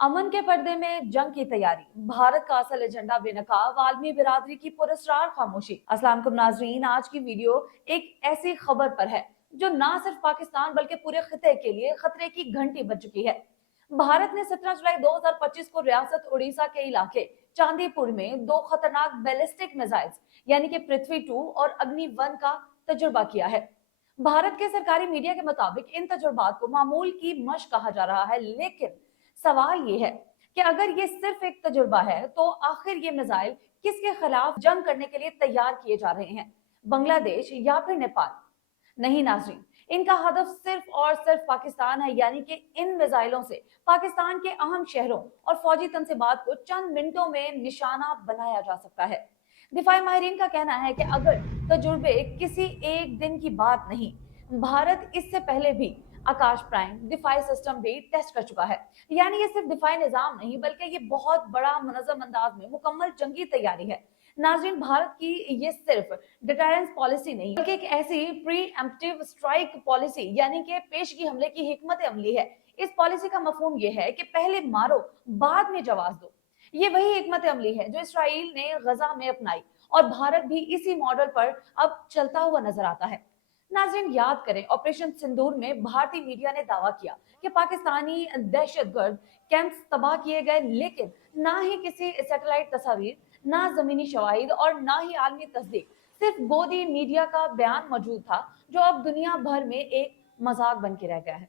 अमन के पर्दे में जंग की तैयारी, भारत का असल एजेंडा बेनकाब, आलमी बिरादरी की पुरस्कार खामोशी। अस्सलाम वालेकुम नाजरीन, आज की वीडियो एक ऐसी खबर पर है जो ना सिर्फ पाकिस्तान बल्कि पूरे खिते के लिए खतरे की घंटी बज चुकी है। भारत ने 17 जुलाई 2025 को रियासत उड़ीसा के इलाके चांदीपुर में दो खतरनाक बैलिस्टिक मिसाइल्स यानी कि पृथ्वी 2 और अग्नि 1 का तजुर्बा किया है। भारत के सरकारी मीडिया के मुताबिक इन तजुर्बात को मामूल की मशक कहा जा रहा है, लेकिन सवाल ये है कि अगर ये सिर्फ एक तजुर्बा है तो आखिर ये मिसाइल किसके खिलाफ जंग करने के लिए तैयार किए जा रहे हैं, बांग्लादेश या फिर नेपाल? नहीं नाजरीन, इनका हदफ सिर्फ और सिर्फ पाकिस्तान है, यानी कि इन मिसाइलों से पाकिस्तान के अहम शहरों और फौजी तंसीबात को चंद मिनटों में निशाना बनाया जा सकता है। दिफाई माहिरीन का कहना है कि अगर तजुर्बे किसी एक दिन की बात नहीं, भारत इससे पहले भी आकाश प्राइम दिफाई सिस्टम भी टेस्ट कर चुका है। यानी ये सिर्फ दिफाई निजाम नहीं बल्कि ये बहुत बड़ा मुनज़्ज़म अंदाज में मुकम्मल जंगी तैयारी है। नाज़रीन, भारत की ये सिर्फ डिटरेंस पॉलिसी नहीं बल्कि एक ऐसी प्री एम्प्टिव स्ट्राइक पॉलिसी यानी कि पेशगी हमले की हिकमत अमली है। इस पॉलिसी का मफहूम ये है कि पहले मारो बाद में जवाब दो। ये वही हिकमत अमली है जो इसराइल ने गजा में अपनाई और भारत भी इसी मॉडल पर अब चलता हुआ नजर आता है। नाज़रीन, याद करें, ऑपरेशन सिंदूर में भारतीय मीडिया ने दावा किया कि पाकिस्तानी दहशतगर्द कैंप्स तबाह किए गए, लेकिन ना ही किसी सैटेलाइट तस्वीर, ना जमीनी शवाहिद और ना ही आलमी तस्दीक। सिर्फ गोदी मीडिया का बयान मौजूद था जो अब दुनिया भर में एक मजाक बन के रह गया है।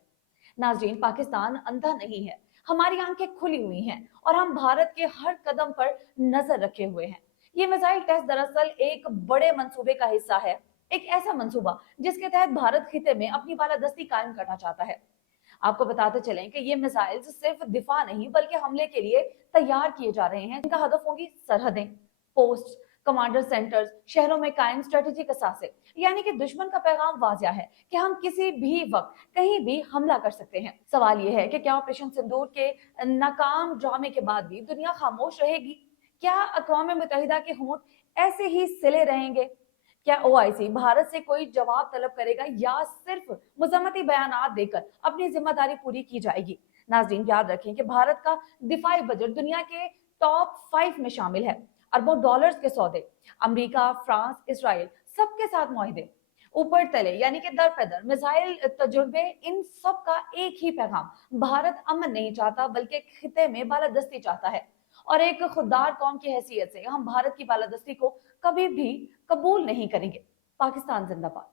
नाज़रीन, पाकिस्तान अंधा नहीं है, हमारी आंखें खुली हुई हैं और हम भारत के हर कदम पर नजर रखे हुए हैं। ये मिसाइल टेस्ट दरअसल एक बड़े मंसूबे का हिस्सा है, एक ऐसा मंसूबा जिसके तहत भारत खिते में अपनी बालादस्ती कायम करना चाहता है। आपको बताते चलें कि ये मिसाइल सिर्फ दिफा नहीं बल्कि हमले के लिए तैयार किए जा रहे हैं। इनका हदफ होंगी सरहदें, पोस्ट, कमांडर सेंटर्स, शहरों में कायम स्ट्रेटेजिक असासे। यानी कि दुश्मन का पैगाम वाजिया है कि हम किसी भी वक्त कहीं भी हमला कर सकते हैं। सवाल यह है कि क्या ऑपरेशन सिंदूर के नाकाम ड्रामे के बाद भी दुनिया खामोश रहेगी? क्या अक़वाम मुत्तहिदा के होंठ ऐसे ही सिले रहेंगे? क्या ओआईसी भारत से कोई जवाब तलब करेगा या सिर्फ मुज़म्मती बयानात देकर अपनी जिम्मेदारी पूरी की जाएगी? नाज़रीन, याद रखें कि भारत का दिफाई बजट दुनिया के टॉप 5 में शामिल है। अरबों डॉलर्स के सौदे, अमेरिका, फ्रांस, इसराइल सबके साथ मुआहदे, ऊपर तले यानी कि दर पे दर मिसाइल तजुर्बे, इन सब का एक ही पैगाम, भारत अमन नहीं चाहता बल्कि खिते में बालादस्ती चाहता है। और एक खुददार कौम की हैसियत से हम भारत की बालादस्ती को कभी भी कबूल नहीं करेंगे। पाकिस्तान जिंदाबाद।